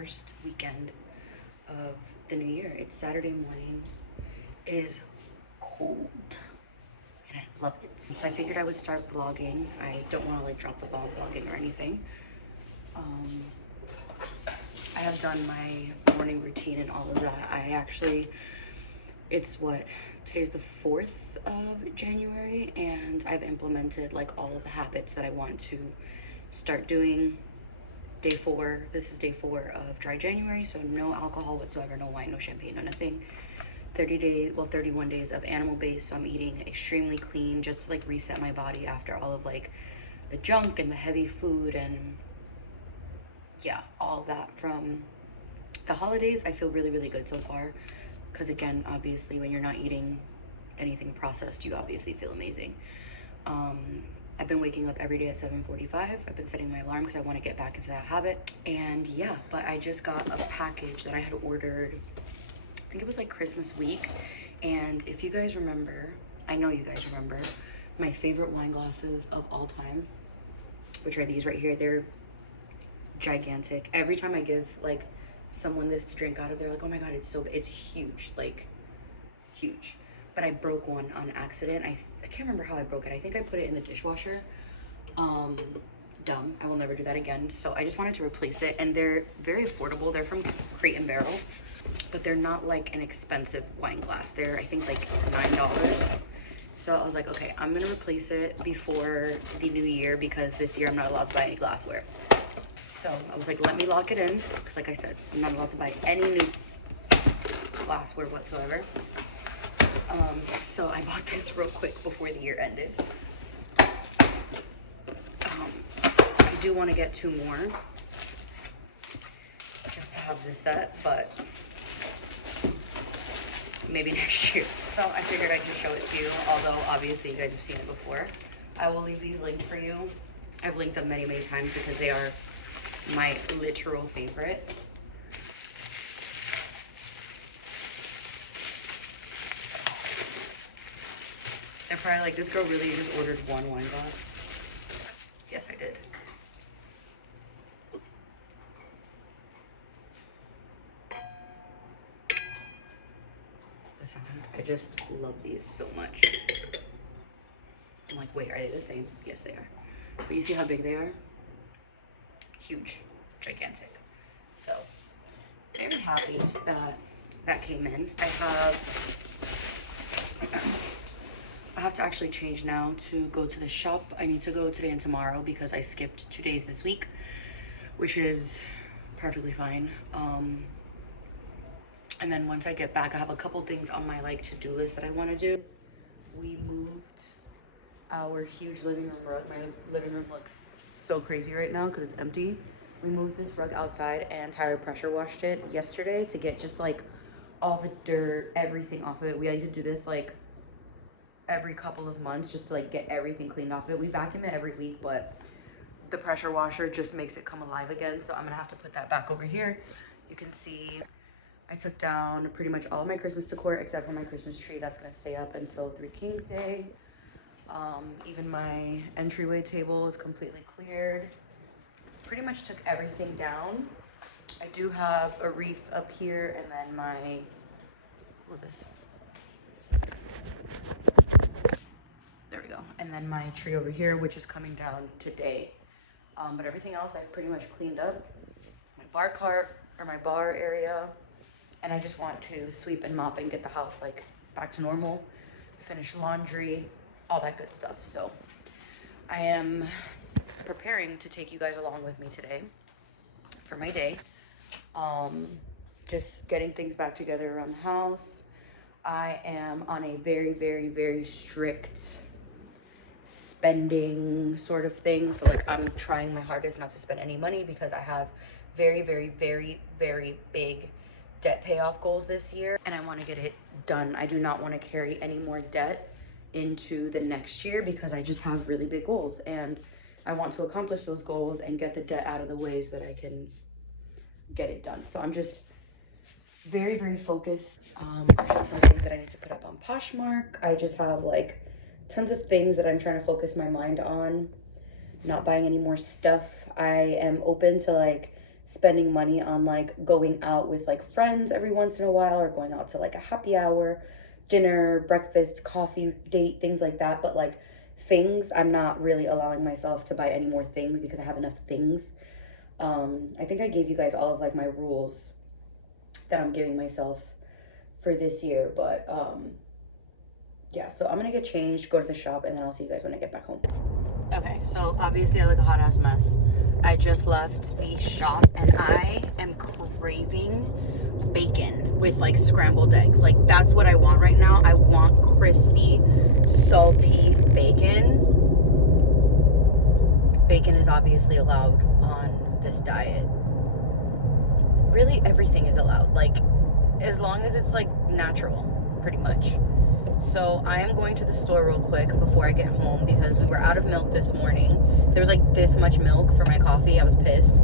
first weekend of the new year. It's Saturday morning. It is cold and I love it. So I figured I would start vlogging. I don't want to like drop the ball vlogging or anything. I have done my morning routine and all of that. It's what, today's the 4th of January, and I've implemented like all of the habits that I want to start doing. Day 4, this is day 4 of dry January, so no alcohol whatsoever, no wine, no champagne, no nothing. 30 days, well 31 days of animal based, so I'm eating extremely clean just to like reset my body after all of like the junk and the heavy food and yeah, all that from the holidays. I feel really good so far, because again, obviously when you're not eating anything processed, you obviously feel amazing. I've been waking up every day at 7:45. I've been setting my alarm because I want to get back into that habit. And yeah, but I just got a package that I had ordered, I think it was like Christmas week. And if you guys remember, I know you guys remember, my favorite wine glasses of all time, which are these right here. They're gigantic. Every time I give like someone this to drink out of, they're like, oh my god, it's huge, like huge. But I broke one on accident. I can't remember how I broke it. I think I put it in the dishwasher. Dumb. I will never do that again. So I just wanted to replace it, and they're very affordable. They're from Crate and Barrel, but they're not like an expensive wine glass. They're, I think, like $9. So I was like, okay, I'm gonna replace it before the new year, because this year I'm not allowed to buy any glassware. So I was like, let me lock it in, because like I said, I'm not allowed to buy any new glassware whatsoever. So I bought this real quick before the year ended. I do want to get 2 more just to have this set, but maybe next year. So I figured I'd just show it to you, although obviously you guys have seen it before. I will leave these linked for you. I've linked them many times because they are my literal favorite. They're probably like, this girl really just ordered 1 wine glass. Yes, I did. The sound. I just love these so much. I'm like, wait, are they the same? Yes, they are. But you see how big they are? Huge, gigantic. So, very happy that that came in. I have to actually change now to go to the shop. I need to go today and tomorrow because I skipped 2 days this week, which is perfectly fine. And then once I get back, I have a couple things on my like to-do list that I want to do. We moved our huge living room rug. My living room looks so crazy right now because it's empty. We moved this rug outside and Tyler pressure washed it yesterday to get just like all the dirt, everything off of it. We like to do this like every couple of months just to like get everything cleaned off it. We vacuum it every week, but the pressure washer just makes it come alive again. So I'm gonna have to put that back over here. You can see I took down pretty much all of my Christmas decor except for my Christmas tree. That's gonna stay up until 3 Kings Day. Even my entryway table is completely cleared. Pretty much took everything down. I do have a wreath up here, and then my, there we go. And then my tree over here, which is coming down today. But everything else I've pretty much cleaned up. My bar cart, or my bar area. And I just want to sweep and mop and get the house like back to normal. Finish laundry, all that good stuff. So I am preparing to take you guys along with me today for my day. Just getting things back together around the house. I am on a very strict spending sort of thing. So like I'm trying my hardest not to spend any money because I have very big debt payoff goals this year, and I want to get it done. I do not want to carry any more debt into the next year because I just have really big goals, and I want to accomplish those goals and get the debt out of the way so that I can get it done. So I'm just very focused. I have some things that I need to put up on Poshmark. I just have like tons of things that I'm trying to focus my mind on, not buying any more stuff. I am open to like spending money on like going out with like friends every once in a while, or going out to like a happy hour, dinner, breakfast, coffee date, things like that. But like things, I'm not really allowing myself to buy any more things because I have enough things. I think I gave you guys all of like my rules that I'm giving myself for this year, but yeah, so I'm gonna get changed, go to the shop, and then I'll see you guys when I get back home. Okay, so obviously I look a hot ass mess. I just left the shop and I am craving bacon with like scrambled eggs. Like that's what I want right now. I want crispy, salty bacon. Bacon is obviously allowed on this diet. Really, everything is allowed. Like, as long as it's like natural, pretty much. So I am going to the store real quick before I get home because we were out of milk this morning. There was like this much milk for my coffee. I was pissed.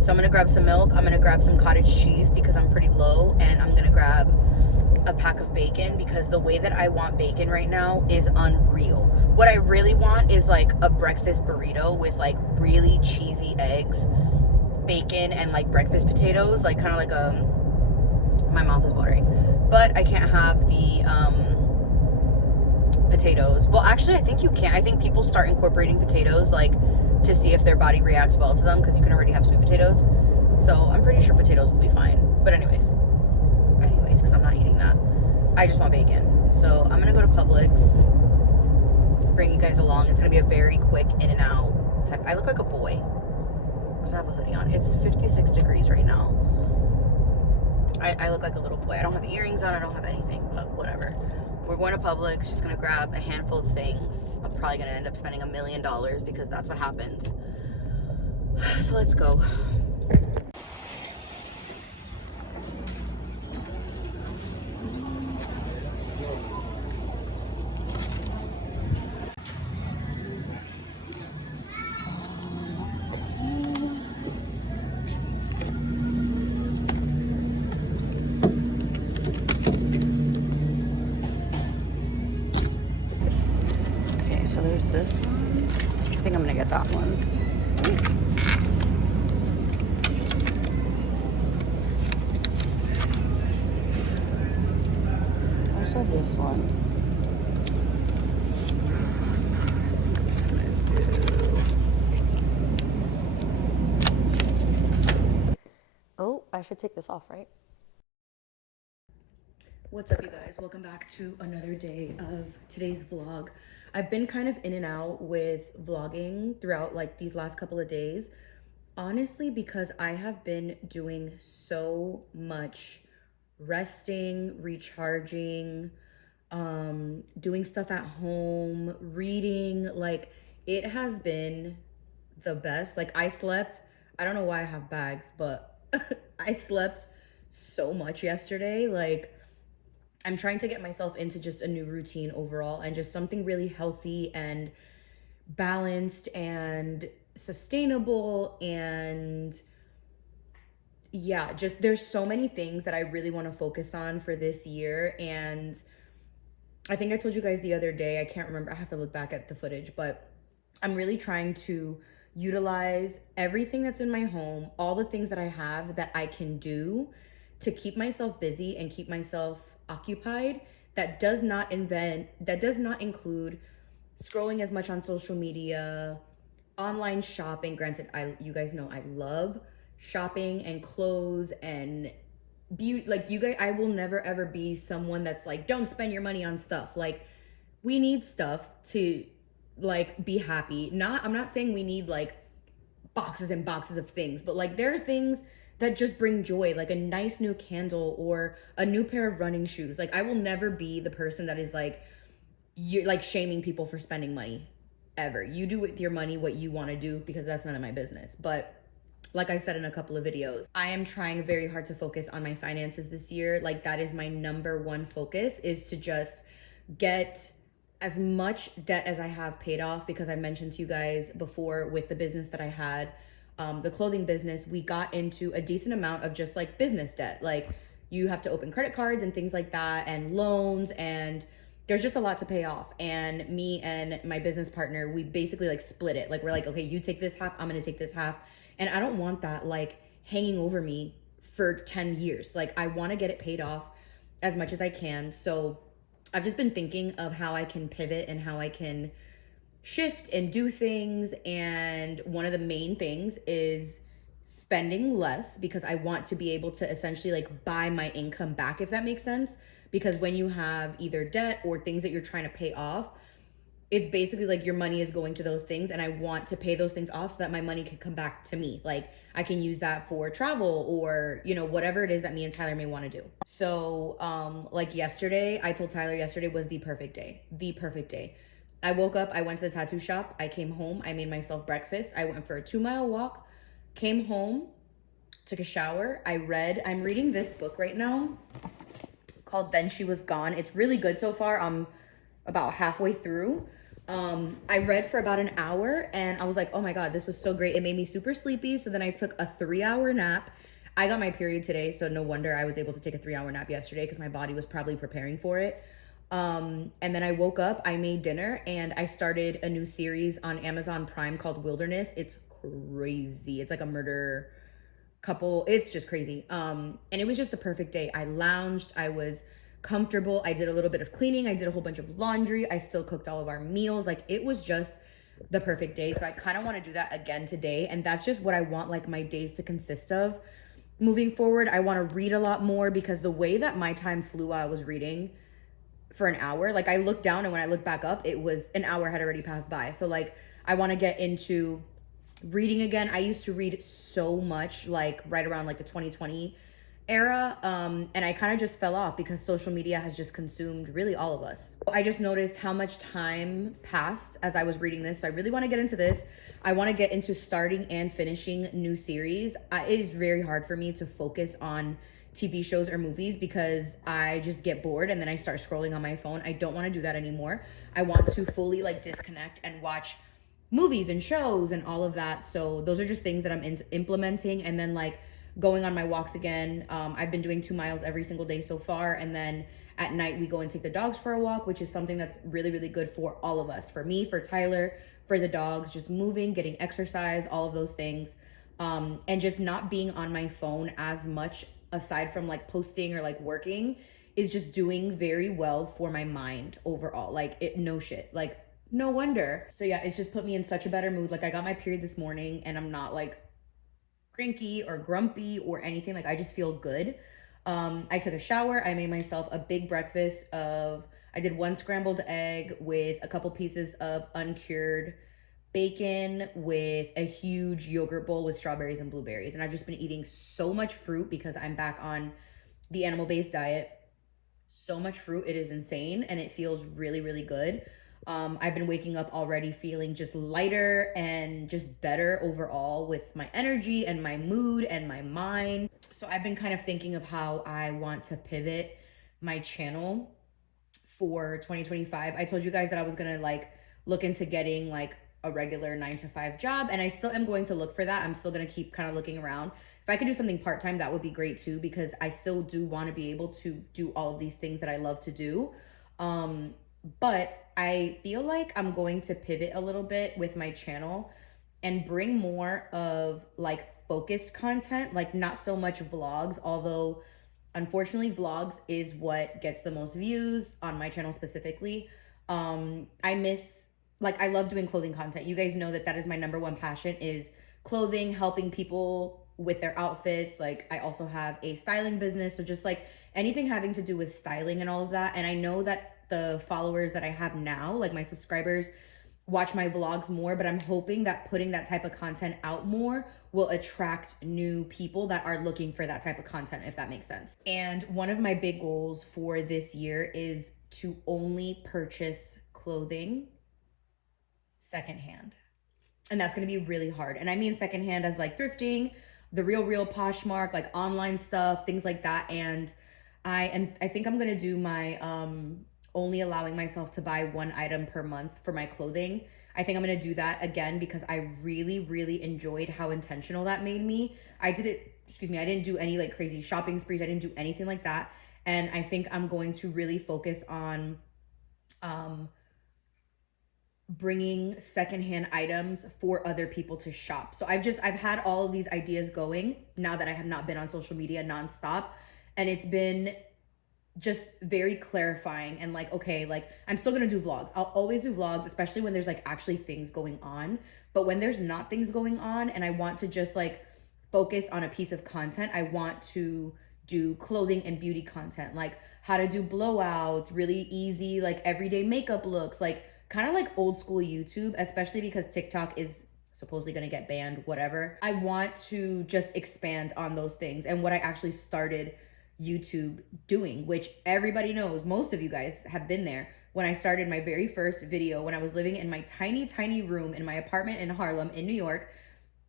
So I'm gonna grab some milk. I'm gonna grab some cottage cheese because I'm pretty low, and I'm gonna grab a pack of bacon because the way that I want bacon right now is unreal. What I really want is like a breakfast burrito with like really cheesy eggs, bacon, and like breakfast potatoes, like kind of like my mouth is watering, but I can't have the potatoes. Well, actually, I think you can. I think people start incorporating potatoes like to see if their body reacts well to them because you can already have sweet potatoes. So I'm pretty sure potatoes will be fine. But anyways, because I'm not eating that. I just want bacon. So I'm gonna go to Publix, bring you guys along. It's gonna be a very quick in and out type. I look like a boy because I have a hoodie on. It's 56 degrees right now. I look like a little boy. I don't have earrings on. I don't have anything, but whatever. We're going to Publix, just gonna grab a handful of things. I'm probably gonna end up spending $1 million because that's what happens. So let's go. Okay, so there's this one. I think I'm gonna get that one. Also this one. I think I'm just gonna do. Oh, I should take this off, right? What's up, you guys? Welcome back to another day of today's vlog. I've been kind of in and out with vlogging throughout like these last couple of days, honestly, because I have been doing so much resting, recharging, doing stuff at home, reading. Like, it has been the best. Like, I slept, I don't know why I have bags, but I slept so much yesterday. Like, I'm trying to get myself into just a new routine overall and just something really healthy and balanced and sustainable. And yeah, just there's so many things that I really want to focus on for this year. And I think I told you guys the other day, I can't remember, I have to look back at the footage, but I'm really trying to utilize everything that's in my home, all the things that I have that I can do to keep myself busy and keep myself occupied. That does not include scrolling as much on social media, online shopping. Granted, you guys know I love shopping and clothes and beauty. Like, you guys, I will never ever be someone that's like, don't spend your money on stuff. Like, we need stuff to like be happy. I'm not saying we need like boxes and boxes of things, but like there are things that just bring joy, like a nice new candle or a new pair of running shoes. Like, I will never be the person that is like, you're like shaming people for spending money ever. You do with your money what you want to do because that's none of my business. But like I said in a couple of videos, I am trying very hard to focus on my finances this year. Like, that is my number one focus, is to just get as much debt as I have paid off, because I mentioned to you guys before with the business that I had, the clothing business, we got into a decent amount of just like business debt. Like, you have to open credit cards and things like that, and loans, and there's just a lot to pay off. And me and my business partner, we basically like split it. Like, we're like, okay, you take this half, I'm gonna take this half. And I don't want that like hanging over me for 10 years. Like, I want to get it paid off as much as I can. So I've just been thinking of how I can pivot and how I can shift and do things. And one of the main things is spending less, because I want to be able to essentially like buy my income back, if that makes sense. Because when you have either debt or things that you're trying to pay off, it's basically like your money is going to those things, and I want to pay those things off so that my money can come back to me. Like, I can use that for travel or, you know, whatever it is that me and Tyler may want to do. So like yesterday, I told Tyler yesterday was the perfect day. The perfect day. I woke up, I went to the tattoo shop, I came home, I made myself breakfast, I went for a 2-mile walk, came home, took a shower, I'm reading this book right now called Then She Was Gone. It's really good so far. I'm about halfway through. I read for about an hour and I was like, oh my God, this was so great. It made me super sleepy. So then I took a 3-hour nap. I got my period today, so no wonder I was able to take a 3-hour nap yesterday, because my body was probably preparing for it. And then I woke up, I made dinner, and I started a new series on Amazon Prime called Wilderness. It's crazy. It's like a murder couple. It's just crazy. And it was just the perfect day. I lounged, I was comfortable, I did a little bit of cleaning, I did a whole bunch of laundry, I still cooked all of our meals. Like, it was just the perfect day. So I kind of want to do that again today, and that's just what I want like my days to consist of moving forward. I want to read a lot more, because the way that my time flew while I was reading for an hour, like I looked down and when I looked back up, it was an hour had already passed by. So like, I want to get into reading again. I used to read so much, like right around like the 2020 era, and I kind of just fell off because social media has just consumed really all of us. I just noticed how much time passed as I was reading this, so I really want to get into this. I want to get into starting and finishing new series. It is very hard for me to focus on TV shows or movies because I just get bored and then I start scrolling on my phone. I don't want to do that anymore. I want to fully like disconnect and watch movies and shows and all of that. So those are just things that I'm implementing. And then like going on my walks again. I've been doing 2 miles every single day so far. And then at night we go and take the dogs for a walk, which is something that's really, really good for all of us. For me, for Tyler, for the dogs, just moving, getting exercise, all of those things. And just not being on my phone as much, aside from like posting or like working, is just doing very well for my mind overall. Like, it, no shit. Like, no wonder. So yeah, it's just put me in such a better mood. Like, I got my period this morning and I'm not like cranky or grumpy or anything. Like, I just feel good. I took a shower. I made myself a big breakfast of, I did 1 scrambled egg with a couple pieces of uncured bacon with a huge yogurt bowl with strawberries and blueberries. And I've just been eating so much fruit because I'm back on the animal-based diet. So much fruit, it is insane, and it feels really, really good. I've been waking up already feeling just lighter and just better overall with my energy and my mood and my mind. So I've been kind of thinking of how I want to pivot my channel for 2025. I told you guys that I was gonna like look into getting like a regular 9-to-5 job, and I still am going to look for that. I'm still gonna keep kind of looking around. If I could do something part-time, that would be great too, because I still do want to be able to do all of these things that I love to do. But I feel like I'm going to pivot a little bit with my channel and bring more of like focused content, like not so much vlogs, although unfortunately vlogs is what gets the most views on my channel specifically. I miss, like, I love doing clothing content. You guys know that that is my number one passion, is clothing, helping people with their outfits. Like, I also have a styling business, so just like anything having to do with styling and all of that. And I know that the followers that I have now, like my subscribers, watch my vlogs more, but I'm hoping that putting that type of content out more will attract new people that are looking for that type of content, if that makes sense. And one of my big goals for this year is to only purchase clothing secondhand. And that's going to be really hard. And I mean secondhand as like thrifting, the real Poshmark, like online stuff, things like that. And I think I'm going to do my only allowing myself to buy 1 item per month for my clothing. I think I'm going to do that again because I really enjoyed how intentional that made me. I didn't do any like crazy shopping sprees. I didn't do anything like that. And I think I'm going to really focus on bringing secondhand items for other people to shop. So I've had all of these ideas going now that I have not been on social media nonstop, and it's been just very clarifying and like, okay, like I'm still gonna do vlogs. I'll always do vlogs, especially when there's like actually things going on. But when there's not things going on and I want to just like focus on a piece of content, I want to do clothing and beauty content, like how to do blowouts, really easy, like everyday makeup looks, like kind of like old school YouTube, especially because TikTok is supposedly going to get banned, whatever. I want to just expand on those things and what I actually started YouTube doing, which everybody knows, most of you guys have been there. When I started my very first video, when I was living in my tiny, tiny room in my apartment in Harlem, in New York,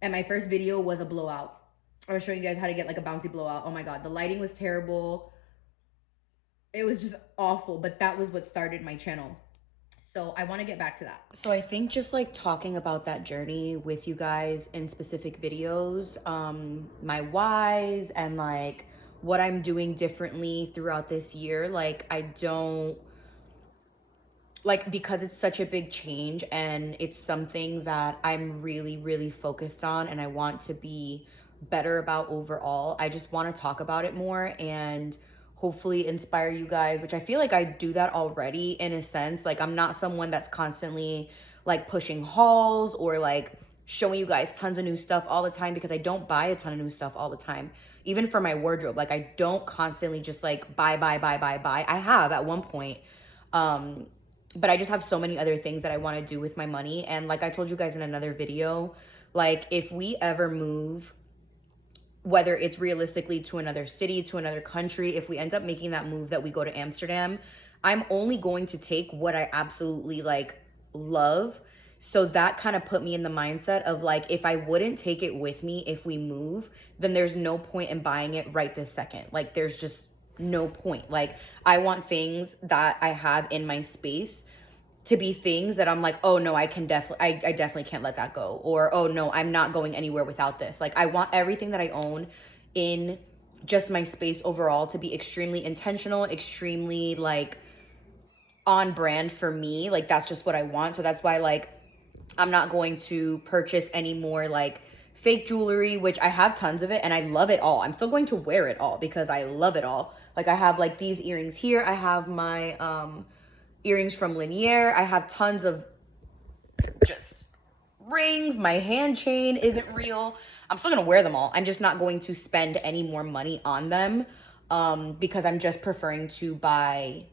and my first video was a blowout. I was showing you guys how to get like a bouncy blowout. Oh my God, the lighting was terrible. It was just awful, but that was what started my channel. So I want to get back to that. So I think just like talking about that journey with you guys in specific videos, my whys and like what I'm doing differently throughout this year. Like I don't, like, because it's such a big change and it's something that I'm really, really focused on and I want to be better about overall. I just want to talk about it more and hopefully inspire you guys, which I feel like I do that already in a sense. Like I'm not someone that's constantly like pushing hauls or like showing you guys tons of new stuff all the time, because I don't buy a ton of new stuff all the time. Even for my wardrobe, like I don't constantly just like buy. I have at one point. But I just have so many other things that I want to do with my money. And like I told you guys in another video, like if we ever move, whether it's realistically to another city, to another country, if we end up making that move that we go to Amsterdam, I'm only going to take what I absolutely like love. So that kind of put me in the mindset of like, if I wouldn't take it with me if we move, then there's no point in buying it right this second. Like there's just no point. Like I want things that I have in my space to be things that I'm like, oh no, I definitely can't let that go. Or, oh no, I'm not going anywhere without this. Like I want everything that I own in just my space overall to be extremely intentional, extremely like on brand for me. Like that's just what I want. So that's why like I'm not going to purchase any more like fake jewelry, which I have tons of it and I love it all. I'm still going to wear it all because I love it all. Like I have like these earrings here. I have my earrings from Lanier. I have tons of just rings. My hand chain isn't real. I'm still gonna wear them all. I'm just not going to spend any more money on them because I'm just preferring to buy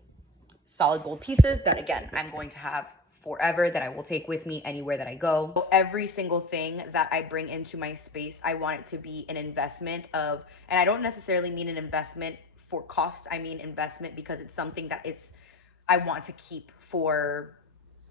solid gold pieces that, again, I'm going to have forever, that I will take with me anywhere that I go. So every single thing that I bring into my space, I want it to be an investment of, and I don't necessarily mean an investment for costs. I mean investment because it's something that I want to keep for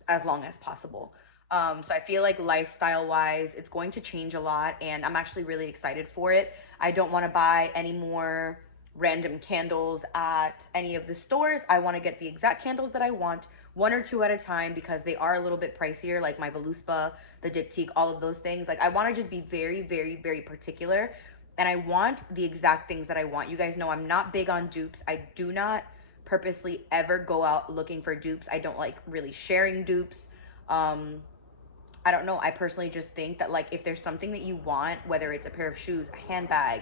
as long as possible. So I feel like lifestyle wise, it's going to change a lot and I'm actually really excited for it. I don't want to buy any more random candles at any of the stores. I want to get the exact candles that I want, one or two at a time, because they are a little bit pricier, like my Voluspa, the Diptyque, all of those things. Like I want to just be very, very, very particular, and I want the exact things that I want. You guys know I'm not big on dupes. I do not purposely ever go out looking for dupes. I don't like really sharing dupes. I don't know. I personally just think that like if there's something that you want, whether it's a pair of shoes, a handbag,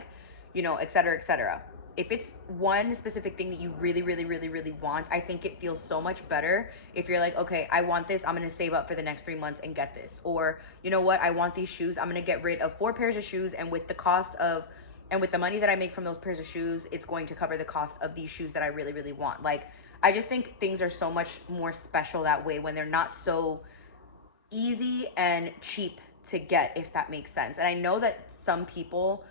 you know, et cetera, if it's one specific thing that you really, really, really, really want, I think it feels so much better if you're like, okay, I want this, I'm gonna save up for the next 3 months and get this. Or, you know what, I want these shoes, I'm gonna get rid of 4 pairs of shoes, and with the cost of, and with the money that I make from those pairs of shoes, it's going to cover the cost of these shoes that I really, really want. Like, I just think things are so much more special that way when they're not so easy and cheap to get, if that makes sense. And I know that some people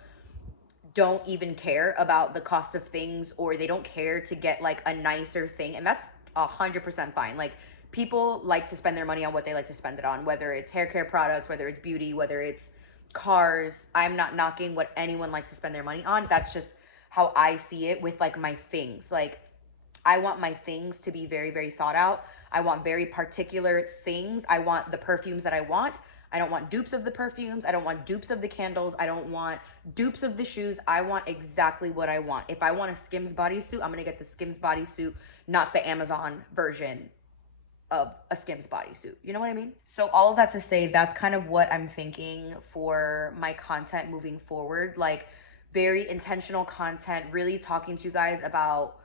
don't even care about the cost of things, or they don't care to get like a nicer thing, and that's 100% fine. Like people like to spend their money on what they like to spend it on, whether it's hair care products, whether it's beauty, whether it's cars. I'm not knocking what anyone likes to spend their money on. That's just how I see it with like my things. Like I want my things to be very, very thought out. I want very particular things. I want the perfumes that I want. I don't want dupes of the perfumes. I don't want dupes of the candles. I don't want dupes of the shoes. I want exactly what I want. If I want a Skims bodysuit, I'm going to get the Skims bodysuit, not the Amazon version. of a Skims bodysuit. You know what I mean? So all of that to say, that's kind of what I'm thinking for my content moving forward. Like very intentional content, really talking to you guys about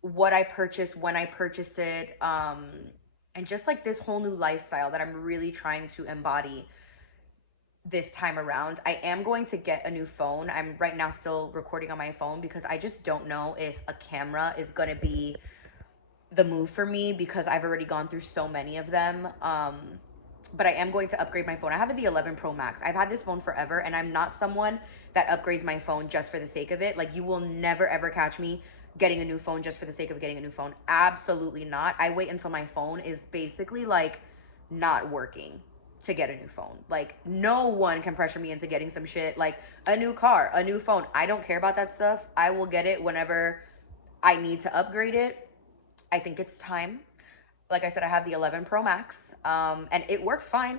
what I purchased, when I purchased it, and just like this whole new lifestyle that I'm really trying to embody this time around. I am going to get a new phone. I'm right now still recording on my phone because I just don't know if a camera is going to be the move for me because I've already gone through so many of them. But I am going to upgrade my phone. I have the 11 Pro Max. I've had this phone forever, and I'm not someone that upgrades my phone just for the sake of it. Like, you will never ever catch me getting a new phone just for the sake of getting a new phone. Absolutely not. I wait until my phone is basically like not working to get a new phone. Like, no one can pressure me into getting some shit like a new car, a new phone. I don't care about that stuff. I will get it whenever I need to upgrade it. I think it's time. Like I said, I have the 11 Pro Max, and it works fine.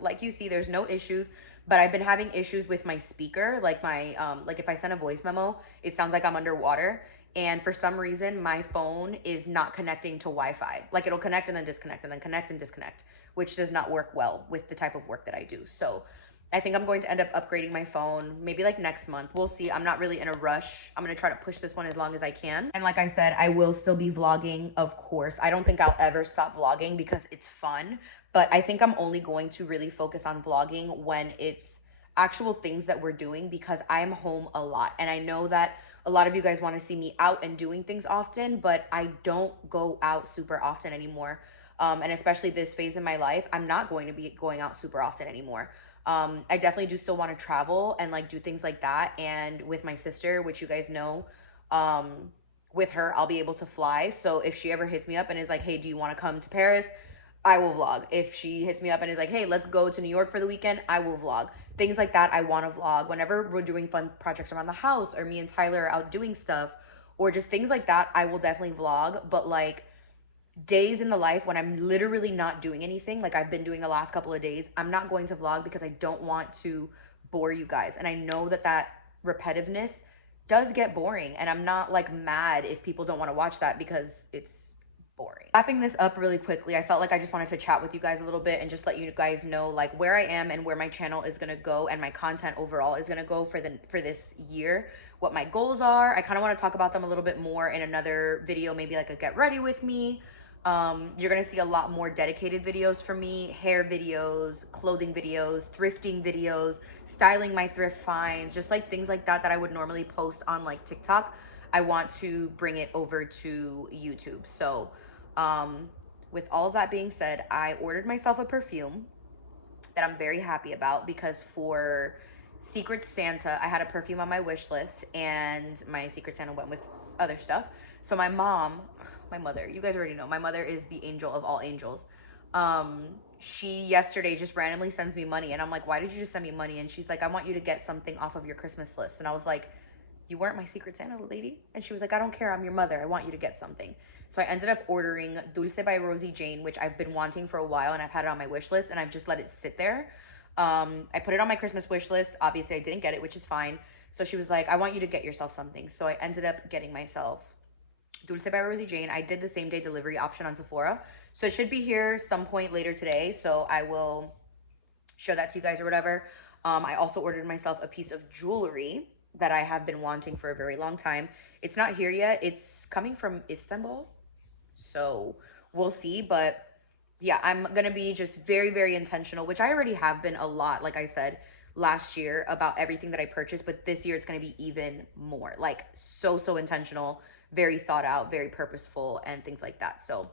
Like you see, there's no issues, but I've been having issues with my speaker. Like my, like if I send a voice memo, it sounds like I'm underwater. And for some reason, my phone is not connecting to Wi-Fi. Like it'll connect and then disconnect and then connect and disconnect, which does not work well with the type of work that I do. So I think I'm going to end up upgrading my phone maybe like next month. We'll see. I'm not really in a rush. I'm going to try to push this one as long as I can. And like I said, I will still be vlogging, of course. I don't think I'll ever stop vlogging because it's fun. But I think I'm only going to really focus on vlogging when it's actual things that we're doing because I'm home a lot. And I know that a lot of you guys want to see me out and doing things often, but I don't go out super often anymore. And especially this phase in my life, I'm not going to be going out super often anymore. I definitely do still want to travel and like do things like that. And with my sister, which you guys know, with her, I'll be able to fly. So if she ever hits me up and is like, hey, do you want to come to Paris? I will vlog. If she hits me up and is like, hey, let's go to New York for the weekend, I will vlog. Things like that, I want to vlog. Whenever we're doing fun projects around the house or me and Tyler are out doing stuff or just things like that, I will definitely vlog. But like days in the life when I'm literally not doing anything, like I've been doing the last couple of days, I'm not going to vlog because I don't want to bore you guys. And I know that that repetitiveness does get boring, and I'm not like mad if people don't want to watch that because it's boring. Wrapping this up really quickly, I felt like I just wanted to chat with you guys a little bit and just let you guys know like where I am and where my channel is going to go and my content overall is going to go for this year, what my goals are. I kind of want to talk about them a little bit more in another video, maybe like a get ready with me. You're gonna see a lot more dedicated videos from me, hair videos, clothing videos, thrifting videos, styling my thrift finds, just like things like that that I would normally post on like TikTok. I want to bring it over to YouTube. So with all of that being said, I ordered myself a perfume that I'm very happy about because for Secret Santa, I had a perfume on my wish list and my Secret Santa went with other stuff. So my mom, my mother, you guys already know, my mother is the angel of all angels. She yesterday just randomly sends me money and I'm like, why did you just send me money? And she's like, I want you to get something off of your Christmas list. And I was like, you weren't my Secret Santa, lady. And she was like, I don't care, I'm your mother, I want you to get something. So I ended up ordering Dulce by Rosie Jane, which I've been wanting for a while and I've had it on my wish list and I've just let it sit there. I put it on my Christmas wish list. Obviously I didn't get it, which is fine. So she was like, I want you to get yourself something. So I ended up getting myself Dulce by Rosie Jane. I did the same day delivery option on Sephora. So it should be here some point later today. So I will show that to you guys or whatever. I also ordered myself a piece of jewelry that I have been wanting for a very long time. It's not here yet. It's coming from Istanbul. So we'll see. But yeah, I'm going to be just very, very intentional, which I already have been a lot, like I said, last year about everything that I purchased. But this year it's going to be even more, like so intentional, very thought out, very purposeful and things like that. So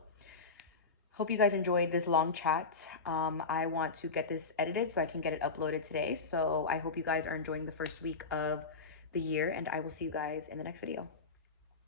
hope you guys enjoyed this long chat. I want to get this edited so I can get it uploaded today. So I hope you guys are enjoying the first week of the year and I will see you guys in the next video.